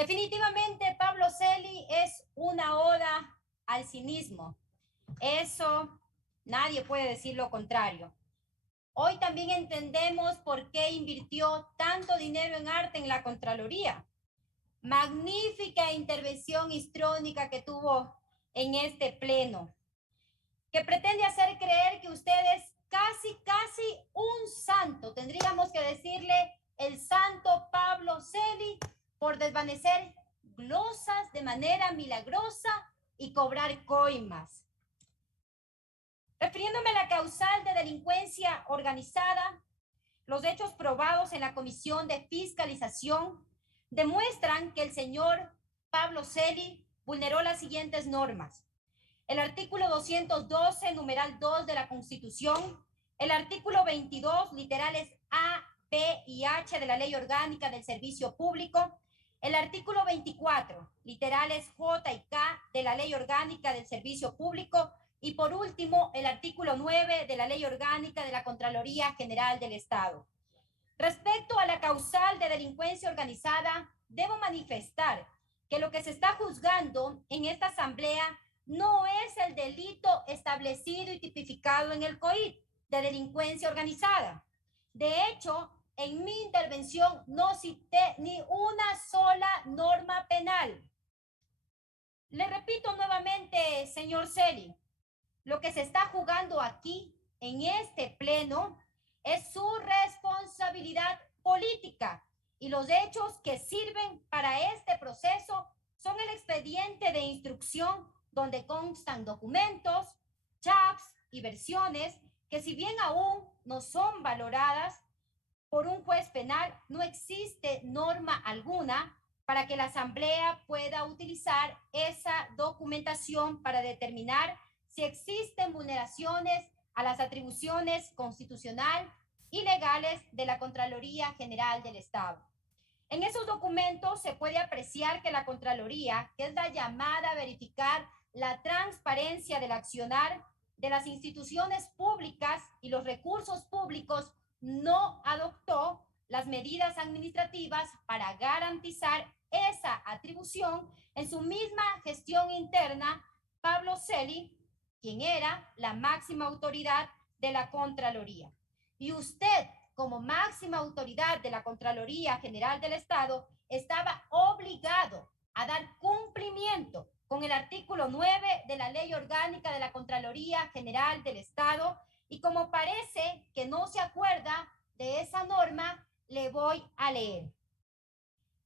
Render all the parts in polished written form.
Definitivamente, Pablo Celi es una oda al cinismo. Eso nadie puede decir lo contrario. Hoy también entendemos por qué invirtió tanto dinero en arte en la Contraloría. Magnífica intervención histrónica que tuvo en este pleno, que pretende hacer creer que usted es casi un santo. Tendríamos que decirle el santo Pablo Celi por desvanecer glosas de manera milagrosa y cobrar coimas. Refiriéndome a la causal de delincuencia organizada, los hechos probados en la Comisión de Fiscalización demuestran que el señor Pablo Celi vulneró las siguientes normas: el artículo 212, numeral 2 de la Constitución, el artículo 22, literales A, B y H de la Ley Orgánica del Servicio Público, el artículo 24, literales J y K de la Ley Orgánica del Servicio Público, y por último, el artículo 9 de la Ley Orgánica de la Contraloría General del Estado. Respecto a la causal de delincuencia organizada, debo manifestar que lo que se está juzgando en esta asamblea no es el delito establecido y tipificado en el COID de delincuencia organizada. De hecho, en mi intervención no cité ni una sola norma penal. Le repito nuevamente, señor Celi, lo que se está jugando aquí en este pleno es su responsabilidad política, y los hechos que sirven para este proceso son el expediente de instrucción donde constan documentos, chats y versiones que, si bien aún no son valoradas por un juez penal, no existe norma alguna para que la Asamblea pueda utilizar esa documentación para determinar si existen vulneraciones a las atribuciones constitucional y legales de la Contraloría General del Estado. En esos documentos se puede apreciar que la Contraloría, que es la llamada a verificar la transparencia del accionar de las instituciones públicas y los recursos públicos, no adoptó las medidas administrativas para garantizar esa atribución en su misma gestión interna. Pablo Celi, quien era la máxima autoridad de la Contraloría. Y usted, como máxima autoridad de la Contraloría General del Estado, estaba obligado a dar cumplimiento con el artículo 9 de la Ley Orgánica de la Contraloría General del Estado, y como parece que no se acuerda de esa norma, le voy a leer.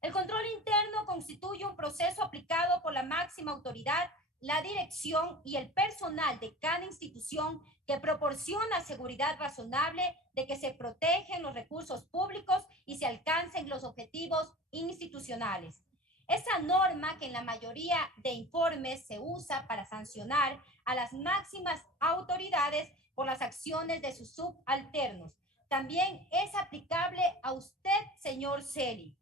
El control interno constituye un proceso aplicado por la máxima autoridad, la dirección y el personal de cada institución, que proporciona seguridad razonable de que se protegen los recursos públicos y se alcancen los objetivos institucionales. Esa norma, que en la mayoría de informes se usa para sancionar a las máximas autoridades por las acciones de sus subalternos, también es aplicable a usted, señor Celi.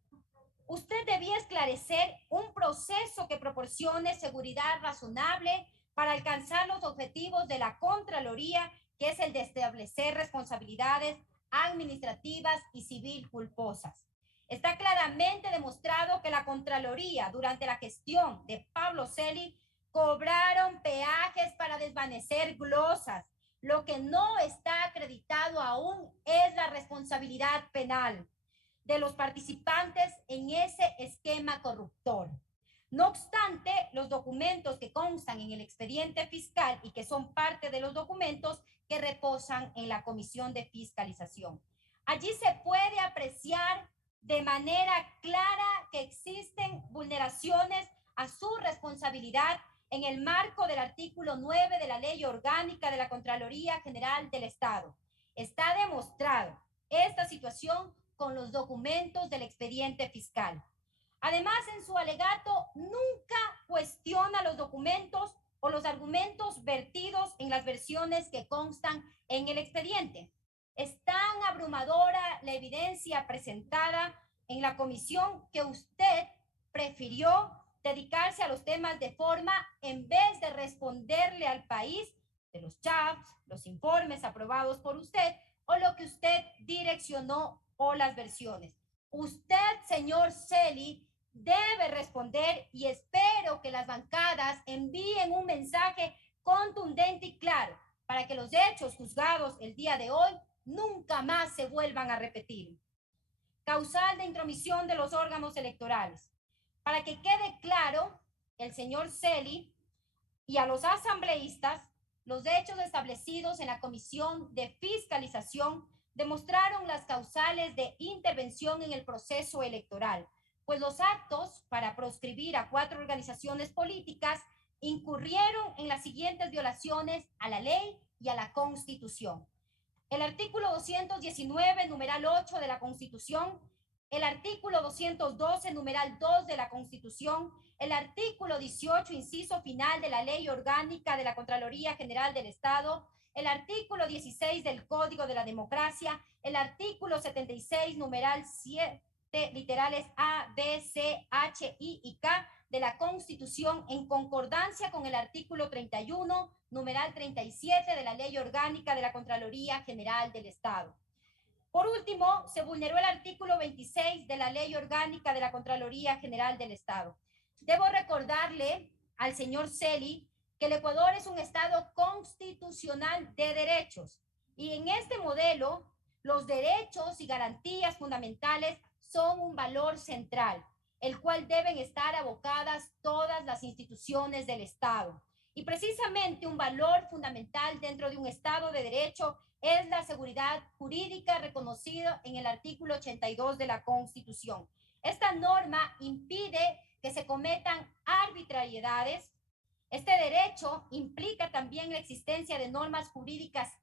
Usted debía esclarecer un proceso que proporcione seguridad razonable para alcanzar los objetivos de la Contraloría, que es el de establecer responsabilidades administrativas y civil culposas. Está claramente demostrado que la Contraloría, durante la gestión de Pablo Celi, cobraron peajes para desvanecer glosas. Lo que no está acreditado aún es la responsabilidad penal de los participantes en ese esquema corruptor. No obstante, los documentos que constan en el expediente fiscal y que son parte de los documentos que reposan en la Comisión de Fiscalización, allí se puede apreciar de manera clara que existen vulneraciones a su responsabilidad en el marco del artículo 9 de la Ley Orgánica de la Contraloría General del Estado. Está demostrado esta situación con los documentos del expediente fiscal. Además, en su alegato nunca cuestiona los documentos o los argumentos vertidos en las versiones que constan en el expediente. Es tan abrumadora la evidencia presentada en la comisión que usted prefirió dedicarse a los temas de forma en vez de responderle al país de los chats, los informes aprobados por usted o lo que usted direccionó o las versiones. Usted, señor Celi, debe responder y espero que las bancadas envíen un mensaje contundente y claro para que los hechos juzgados el día de hoy nunca más se vuelvan a repetir. Causal de intromisión de los órganos electorales. Para que quede claro, el señor Celi y a los asambleístas, los hechos establecidos en la Comisión de Fiscalización demostraron las causales de intervención en el proceso electoral, pues los actos para proscribir a 4 organizaciones políticas incurrieron en las siguientes violaciones a la ley y a la Constitución. El artículo 219, numeral 8 de la Constitución, el artículo 212, numeral 2 de la Constitución, el artículo 18, inciso final de la Ley Orgánica de la Contraloría General del Estado, el artículo 16 del Código de la Democracia, el artículo 76, numeral 7, literales A, B, C, H, I y K de la Constitución en concordancia con el artículo 31, numeral 37 de la Ley Orgánica de la Contraloría General del Estado. Por último, se vulneró el artículo 26 de la Ley Orgánica de la Contraloría General del Estado. Debo recordarle al señor Celi que el Ecuador es un Estado constitucional de derechos y en este modelo los derechos y garantías fundamentales son un valor central, el cual deben estar abocadas todas las instituciones del Estado. Y precisamente un valor fundamental dentro de un Estado de derecho es la seguridad jurídica reconocida en el artículo 82 de la Constitución. Esta norma impide que se cometan arbitrariedades. Este derecho implica también la existencia de normas jurídicas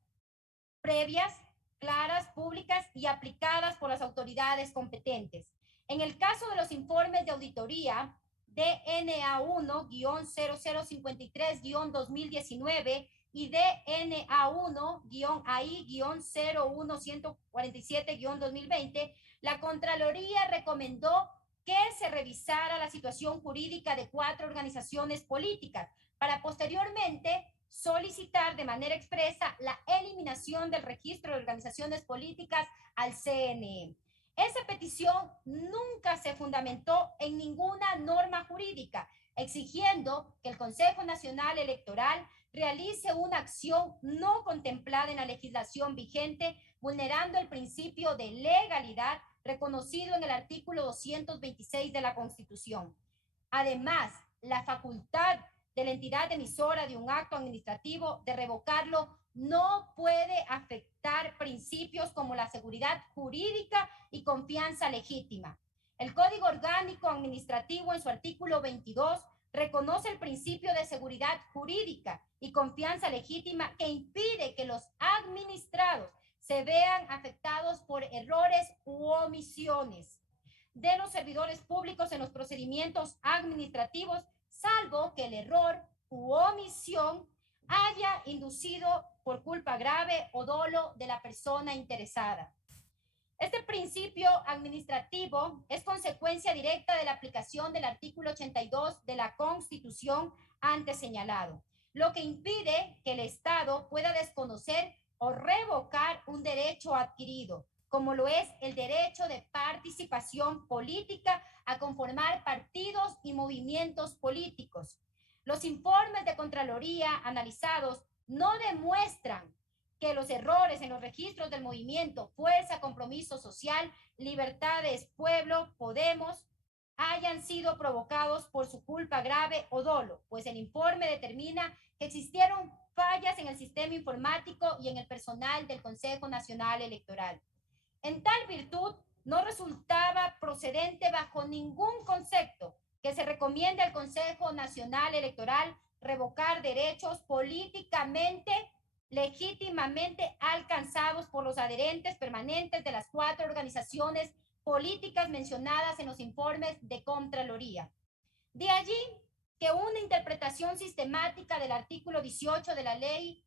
previas, claras, públicas y aplicadas por las autoridades competentes. En el caso de los informes de auditoría DNA 1-0053-2019 y DNA 1-AI-01147-2020, la Contraloría recomendó que se revisara la situación jurídica de 4 organizaciones políticas para posteriormente solicitar de manera expresa la eliminación del registro de organizaciones políticas al CNE. Esa petición nunca se fundamentó en ninguna norma jurídica, exigiendo que el Consejo Nacional Electoral realice una acción no contemplada en la legislación vigente, vulnerando el principio de legalidad reconocido en el artículo 226 de la Constitución. Además, la facultad de la entidad emisora de un acto administrativo de revocarlo no puede afectar principios como la seguridad jurídica y confianza legítima. El Código Orgánico Administrativo en su artículo 22 reconoce el principio de seguridad jurídica y confianza legítima que impide que los administrados se vean afectados por errores u omisiones de los servidores públicos en los procedimientos administrativos, salvo que el error u omisión haya inducido por culpa grave o dolo de la persona interesada. Este principio administrativo es consecuencia directa de la aplicación del artículo 82 de la Constitución antes señalado, lo que impide que el Estado pueda desconocer o revocar un derecho adquirido, como lo es el derecho de participación política a conformar partidos y movimientos políticos. Los informes de Contraloría analizados no demuestran que los errores en los registros del movimiento Fuerza, Compromiso Social, Libertades, Pueblo, Podemos, hayan sido provocados por su culpa grave o dolo, pues el informe determina que existieron fallas en el sistema informático y en el personal del Consejo Nacional Electoral. En tal virtud, no resultaba procedente bajo ningún concepto que se recomiende al Consejo Nacional Electoral revocar derechos políticamente, legítimamente alcanzados por los adherentes permanentes de las 4 organizaciones políticas mencionadas en los informes de Contraloría. De allí que una interpretación sistemática del artículo 18 de la Ley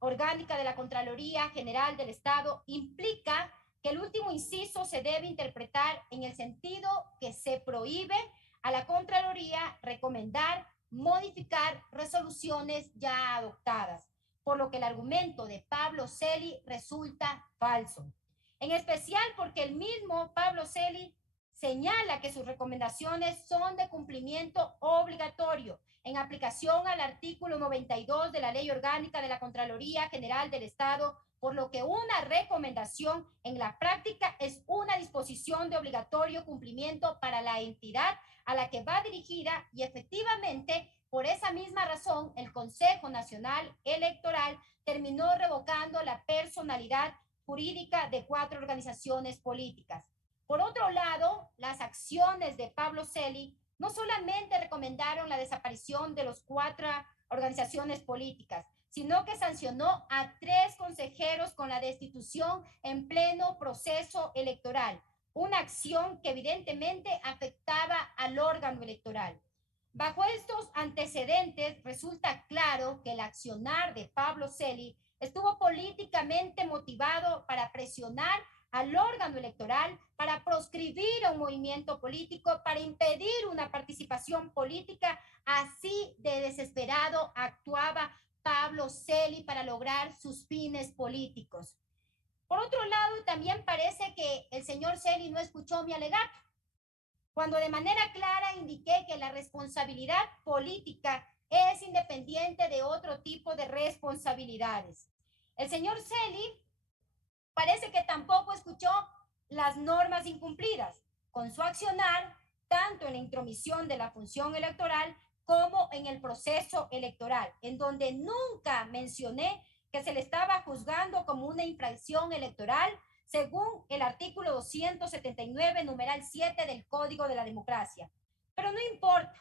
Orgánica de la Contraloría General del Estado implica que el último inciso se debe interpretar en el sentido que se prohíbe a la Contraloría recomendar, modificar resoluciones ya adoptadas, por lo que el argumento de Pablo Celi resulta falso. En especial porque el mismo Pablo Celi señala que sus recomendaciones son de cumplimiento obligatorio en aplicación al artículo 92 de la Ley Orgánica de la Contraloría General del Estado, por lo que una recomendación en la práctica es una disposición de obligatorio cumplimiento para la entidad a la que va dirigida y efectivamente, por esa misma razón, el Consejo Nacional Electoral terminó revocando la personalidad jurídica de 4 organizaciones políticas. Por otro lado, las acciones de Pablo Celi no solamente recomendaron la desaparición de las 4 organizaciones políticas, sino que sancionó a 3 consejeros con la destitución en pleno proceso electoral, una acción que evidentemente afectaba al órgano electoral. Bajo estos antecedentes, resulta claro que el accionar de Pablo Celi estuvo políticamente motivado para presionar al órgano electoral, para proscribir a un movimiento político, para impedir una participación política. Así de desesperado actuaba Pablo Celi para lograr sus fines políticos. Por otro lado, también parece que el señor Celi no escuchó mi alegato, cuando de manera clara indiqué que la responsabilidad política es independiente de otro tipo de responsabilidades. El señor Celi parece que tampoco escuchó las normas incumplidas con su accionar, tanto en la intromisión de la función electoral como en el proceso electoral, en donde nunca mencioné que se le estaba juzgando como una infracción electoral según el artículo 279, numeral 7 del Código de la Democracia. Pero no importa,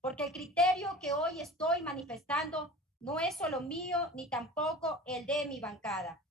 porque el criterio que hoy estoy manifestando no es solo mío, ni tampoco el de mi bancada.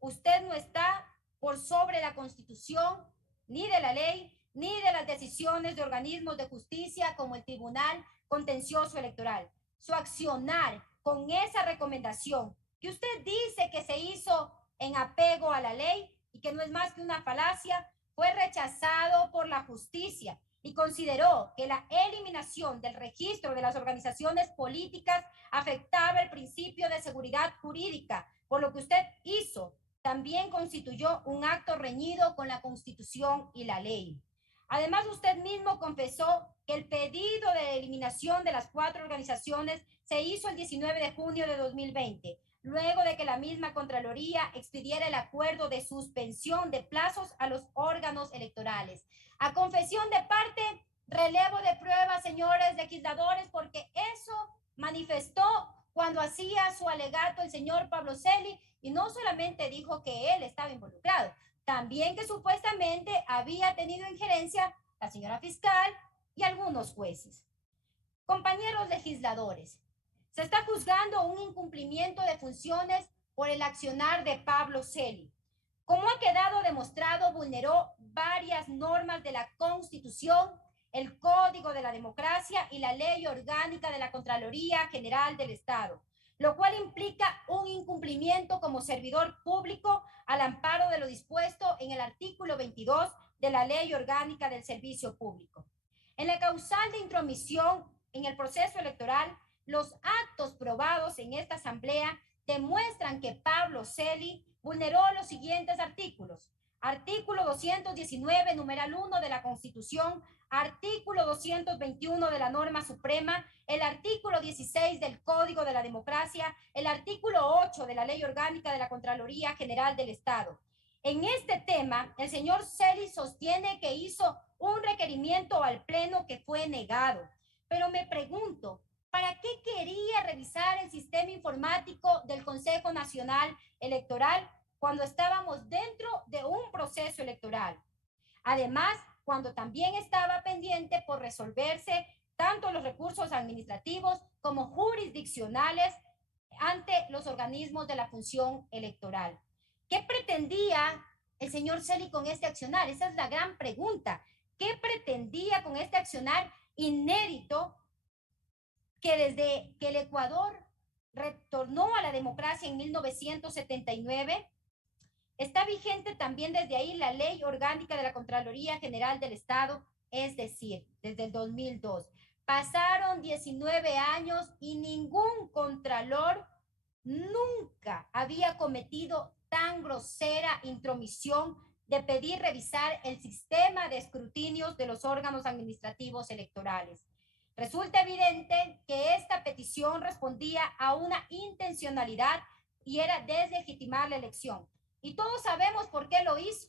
Usted no está por sobre la Constitución, ni de la ley, ni de las decisiones de organismos de justicia como el Tribunal Contencioso Electoral. Su accionar con esa recomendación que usted dice que se hizo en apego a la ley y que no es más que una falacia, fue rechazado por la justicia y consideró que la eliminación del registro de las organizaciones políticas afectaba el principio de seguridad jurídica, por lo que usted hizo también constituyó un acto reñido con la Constitución y la ley. Además, usted mismo confesó que el pedido de eliminación de las 4 organizaciones se hizo el 19 de junio de 2020, luego de que la misma Contraloría expidiera el acuerdo de suspensión de plazos a los órganos electorales. A confesión de parte, relevo de pruebas, señores legisladores, porque eso manifestó cuando hacía su alegato el señor Pablo Celi, y no solamente dijo que él estaba involucrado, también que supuestamente había tenido injerencia la señora fiscal y algunos jueces. Compañeros legisladores, se está juzgando un incumplimiento de funciones por el accionar de Pablo Celi. Como ha quedado demostrado, vulneró varias normas de la Constitución, el Código de la Democracia y la Ley Orgánica de la Contraloría General del Estado, lo cual implica un incumplimiento como servidor público al amparo de lo dispuesto en el artículo 22 de la Ley Orgánica del Servicio Público. En la causal de intromisión en el proceso electoral, los actos probados en esta asamblea demuestran que Pablo Celi vulneró los siguientes artículos: artículo 219, numeral 1 de la Constitución, artículo 221 de la norma suprema, el artículo 16 del Código de la Democracia, el artículo 8 de la Ley Orgánica de la Contraloría General del Estado. En este tema, el señor Celi sostiene que hizo un requerimiento al Pleno que fue negado. Pero me pregunto, ¿para qué quería revisar el sistema informático del Consejo Nacional Electoral cuando estábamos dentro de un proceso electoral? Además, cuando también estaba pendiente por resolverse tanto los recursos administrativos como jurisdiccionales ante los organismos de la función electoral. ¿Qué pretendía el señor Celi con este accionar? Esa es la gran pregunta. ¿Qué pretendía con este accionar inédito que desde que el Ecuador retornó a la democracia en 1979, está vigente también desde ahí la Ley Orgánica de la Contraloría General del Estado, es decir, desde el 2002? Pasaron 19 años y ningún contralor nunca había cometido tan grosera intromisión de pedir revisar el sistema de escrutinios de los órganos administrativos electorales. Resulta evidente que esta petición respondía a una intencionalidad y era deslegitimar la elección. Y todos sabemos por qué lo hizo.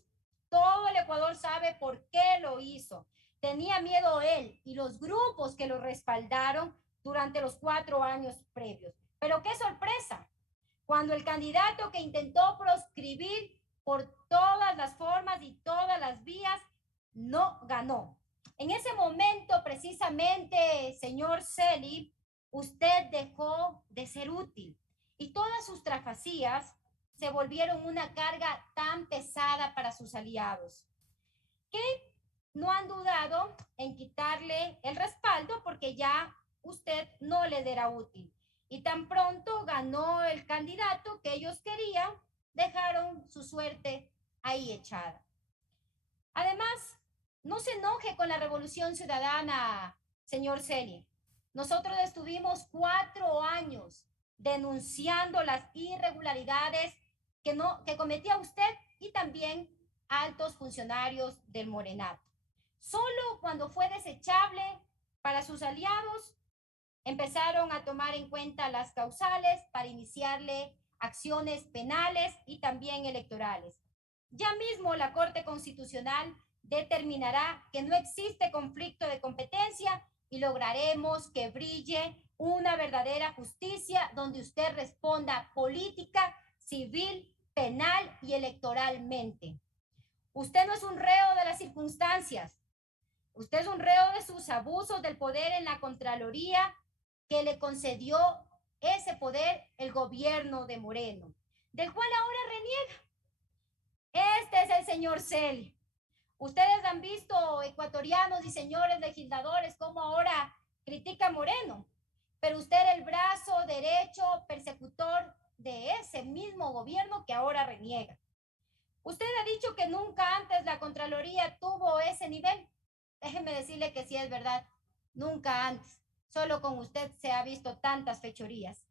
Todo el Ecuador sabe por qué lo hizo. Tenía miedo él y los grupos que lo respaldaron durante los 4 años previos. Pero qué sorpresa, cuando el candidato que intentó proscribir por todas las formas y todas las vías no ganó. En ese momento, precisamente, señor Celi, usted dejó de ser útil y todas sus trafacías se volvieron una carga tan pesada para sus aliados que no han dudado en quitarle el respaldo porque ya usted no le era útil. Y tan pronto ganó el candidato que ellos querían, dejaron su suerte ahí echada. Además, no se enoje con la Revolución Ciudadana, señor Celi. Nosotros estuvimos 4 años denunciando las irregularidades que cometía usted y también altos funcionarios del Morenato. Solo cuando fue desechable para sus aliados, empezaron a tomar en cuenta las causales para iniciarle acciones penales y también electorales. Ya mismo la Corte Constitucional determinará que no existe conflicto de competencia y lograremos que brille una verdadera justicia donde usted responda política, civil, penal y electoralmente. Usted no es un reo de las circunstancias. Usted es un reo de sus abusos del poder en la Contraloría que le concedió ese poder el gobierno de Moreno, del cual ahora reniega. Este es el señor Celi. Ustedes han visto, ecuatorianos y señores legisladores, cómo ahora critica a Moreno, pero usted era el brazo derecho persecutor de ese mismo gobierno que ahora reniega. Usted ha dicho que nunca antes la Contraloría tuvo ese nivel. Déjeme decirle que sí es verdad, nunca antes. Solo con usted se ha visto tantas fechorías.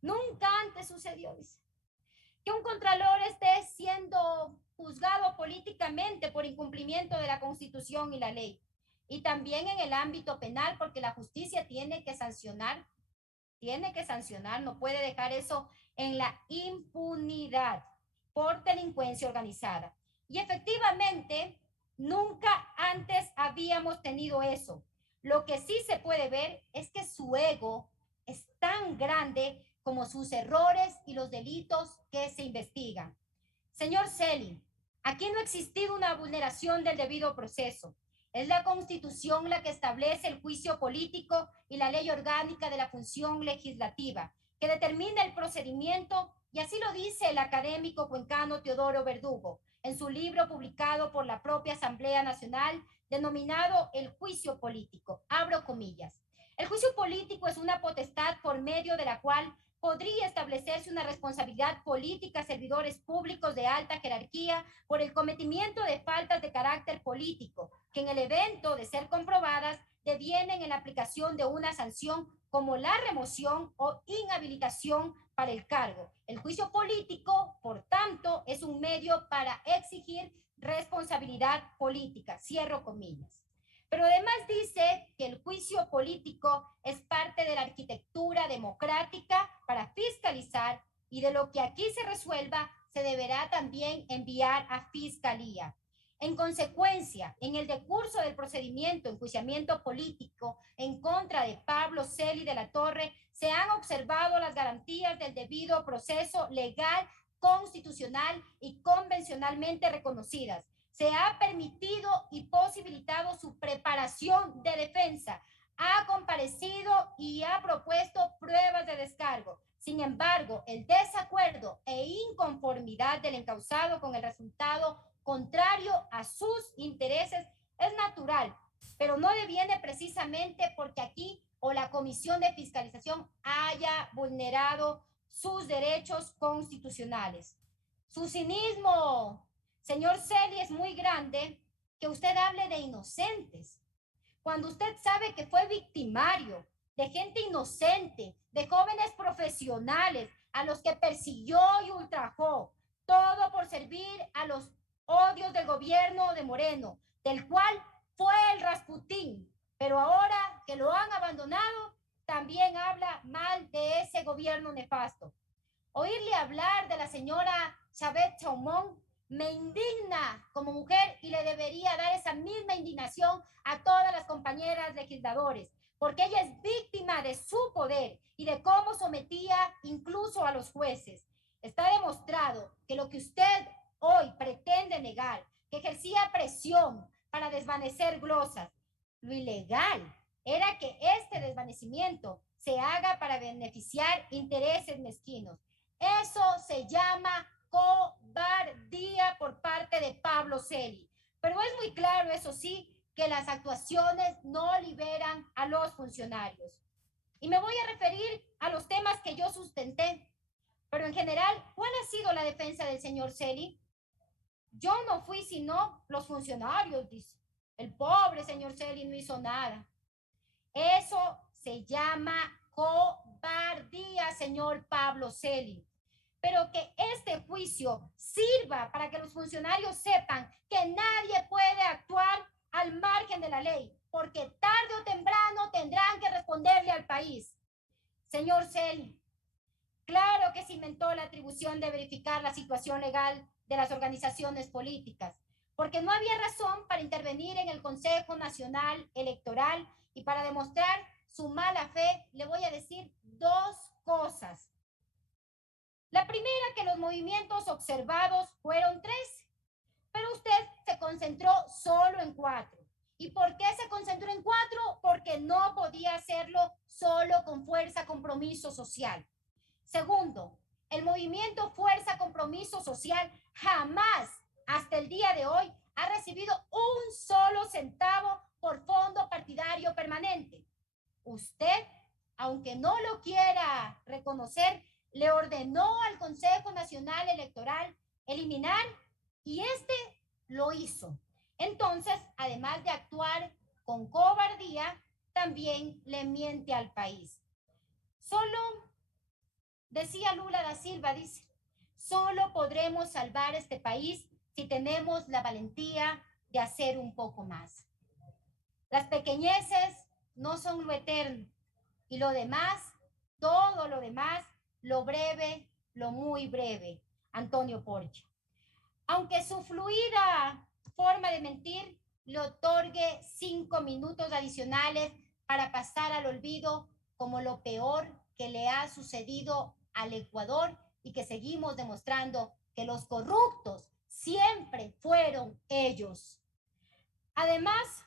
Nunca antes sucedió, dice, que un contralor esté siendo juzgado políticamente por incumplimiento de la Constitución y la ley. Y también en el ámbito penal, porque la justicia tiene que sancionar, no puede dejar eso en la impunidad por delincuencia organizada. Y efectivamente, nunca antes habíamos tenido eso. Lo que sí se puede ver es que su ego es tan grande como sus errores y los delitos que se investigan. Señor Celi, aquí no ha existido una vulneración del debido proceso. Es la Constitución la que establece el juicio político y la ley orgánica de la función legislativa, que determina el procedimiento, y así lo dice el académico cuencano Teodoro Verdugo en su libro publicado por la propia Asamblea Nacional denominado El juicio político. Abro comillas. El juicio político es una potestad por medio de la cual podría establecerse una responsabilidad política a servidores públicos de alta jerarquía por el cometimiento de faltas de carácter político, que en el evento de ser comprobadas devienen en la aplicación de una sanción como la remoción o inhabilitación para el cargo. El juicio político, por tanto, es un medio para exigir responsabilidad política. Cierro comillas. Pero además dice que el juicio político es parte de la arquitectura democrática para fiscalizar y de lo que aquí se resuelva se deberá también enviar a fiscalía. En consecuencia, en el decurso del procedimiento enjuiciamiento político en contra de Pablo Celi de la Torre, se han observado las garantías del debido proceso legal, constitucional y convencionalmente reconocidas. Se ha permitido y posibilitado su preparación de defensa, ha comparecido y ha propuesto pruebas de descargo. Sin embargo, el desacuerdo e inconformidad del encausado con el resultado contrario a sus intereses es natural, pero no deviene precisamente porque aquí o la Comisión de Fiscalización haya vulnerado sus derechos constitucionales. Su cinismo, señor Celi, es muy grande que usted hable de inocentes, cuando usted sabe que fue victimario de gente inocente, de jóvenes profesionales a los que persiguió y ultrajó, todo por servir a los odios del gobierno de Moreno, del cual fue el Rasputín, pero ahora que lo han abandonado, también habla mal de ese gobierno nefasto. Oírle hablar de la señora Chabet Chaumón me indigna como mujer y le debería dar esa misma indignación a todas las compañeras legisladores, porque ella es víctima de su poder y de cómo sometía incluso a los jueces. Está demostrado que lo que usted hoy pretende negar, que ejercía presión para desvanecer glosas, lo ilegal era que este desvanecimiento se haga para beneficiar intereses mezquinos. Eso se llama cobardía por parte de Pablo Celi. Pero es muy claro, eso sí, que las actuaciones no liberan a los funcionarios. Y me voy a referir a los temas que yo sustenté. Pero en general, ¿cuál ha sido la defensa del señor Celi? Yo no fui sino los funcionarios, dice. El pobre señor Celi no hizo nada. Eso se llama cobardía, señor Pablo Celi. Pero que este juicio sirva para que los funcionarios sepan que nadie puede actuar al margen de la ley, porque tarde o temprano tendrán que responderle al país. Señor Celi, claro que se inventó la atribución de verificar la situación legal de las organizaciones políticas, porque no había razón para intervenir en el Consejo Nacional Electoral y para demostrar su mala fe, le voy a decir dos cosas. La primera, que los movimientos observados fueron 3, pero usted se concentró solo en 4. ¿Y por qué se concentró en 4? Porque no podía hacerlo solo con Fuerza Compromiso Social. Segundo, el movimiento Fuerza Compromiso Social jamás, hasta el día de hoy, ha recibido un solo centavo por fondo partidario permanente. Usted, aunque no lo quiera reconocer, le ordenó al Consejo Nacional Electoral eliminar y este lo hizo. Entonces, además de actuar con cobardía, también le miente al país. Solo, decía Lula da Silva, dice, solo podremos salvar este país si tenemos la valentía de hacer un poco más. Las pequeñeces no son lo eterno y lo demás, todo lo demás, lo breve, lo muy breve. Antonio Porcia. Aunque su fluida forma de mentir le otorgue 5 minutos adicionales para pasar al olvido como lo peor que le ha sucedido al Ecuador y que seguimos demostrando que los corruptos siempre fueron ellos. Además,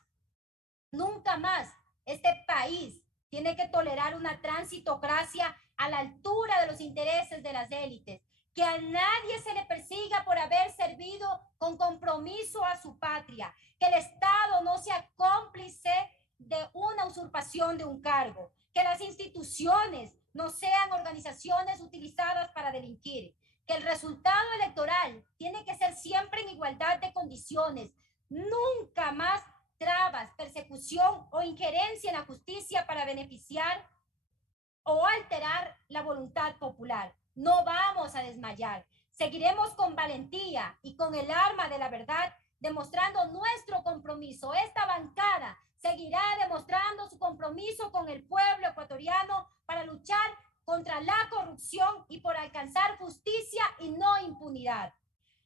nunca más este país tiene que tolerar una transitocracia a la altura de los intereses de las élites, que a nadie se le persiga por haber servido con compromiso a su patria, que el Estado no sea cómplice de una usurpación de un cargo, que las instituciones no sean organizaciones utilizadas para delinquir, que el resultado electoral tiene que ser siempre en igualdad de condiciones, nunca más trabas, persecución o injerencia en la justicia para beneficiar o alterar la voluntad popular. No vamos a desmayar. Seguiremos con valentía y con el arma de la verdad, demostrando nuestro compromiso. Esta bancada seguirá demostrando su compromiso con el pueblo ecuatoriano para luchar contra la corrupción y por alcanzar justicia y no impunidad.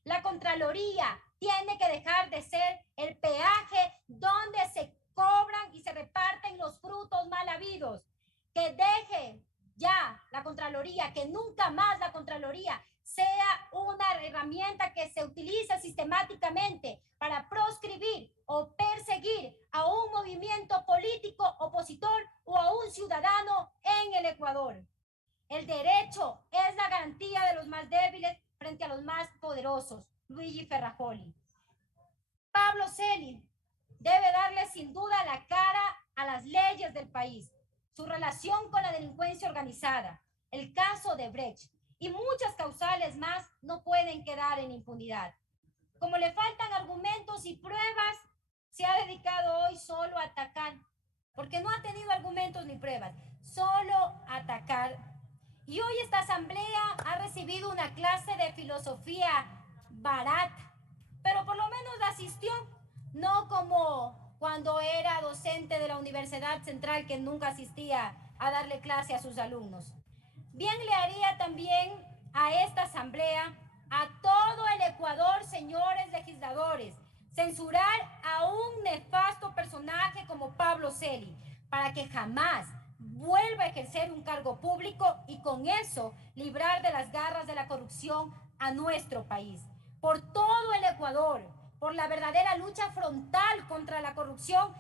La Contraloría tiene que dejar de ser el peaje donde se cobran y se reparten los frutos mal habidos. Que deje ya la Contraloría, que nunca más la Contraloría sea una herramienta que se utiliza sistemáticamente para proscribir o perseguir a un movimiento político opositor o a un ciudadano en el Ecuador. El derecho es la garantía de los más débiles frente a los más poderosos. Luigi Ferrajoli. Pablo Celi debe darle sin duda la cara a las leyes del país, su relación con la delincuencia organizada, el caso de Brecht y muchas causales más no pueden quedar en impunidad. Como le faltan argumentos y pruebas, se ha dedicado hoy solo a atacar, porque no ha tenido argumentos ni pruebas, solo a atacar. Y hoy esta asamblea ha recibido una clase de filosofía barata, pero por lo menos asistió, no como cuando era docente de la Universidad Central que nunca asistía a darle clase a sus alumnos. Bien le haría también a esta asamblea, a todo el Ecuador, señores legisladores, censurar a un nefasto personaje como Pablo Celi, para que jamás vuelva a ejercer un cargo público y con eso librar de las garras de la corrupción a nuestro país. Por todo el Ecuador, por la verdadera lucha frontal contra la corrupción,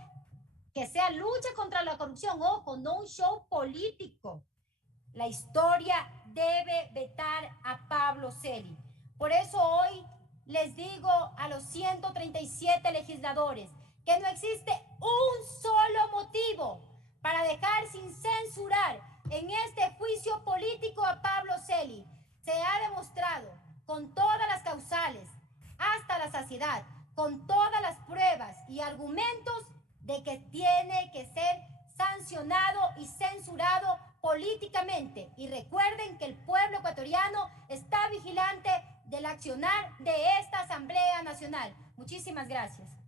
que sea lucha contra la corrupción, ojo, no un show político. La historia debe vetar a Pablo Celi. Por eso hoy les digo a los 137 legisladores que no existe un solo motivo para dejar sin censurar en este juicio político a Pablo Celi. Se ha demostrado con todas las causales, hasta la saciedad, con todas las pruebas y argumentos de que tiene que ser sancionado y censurado políticamente. Y recuerden que el pueblo ecuatoriano está vigilante del accionar de esta Asamblea Nacional. Muchísimas gracias.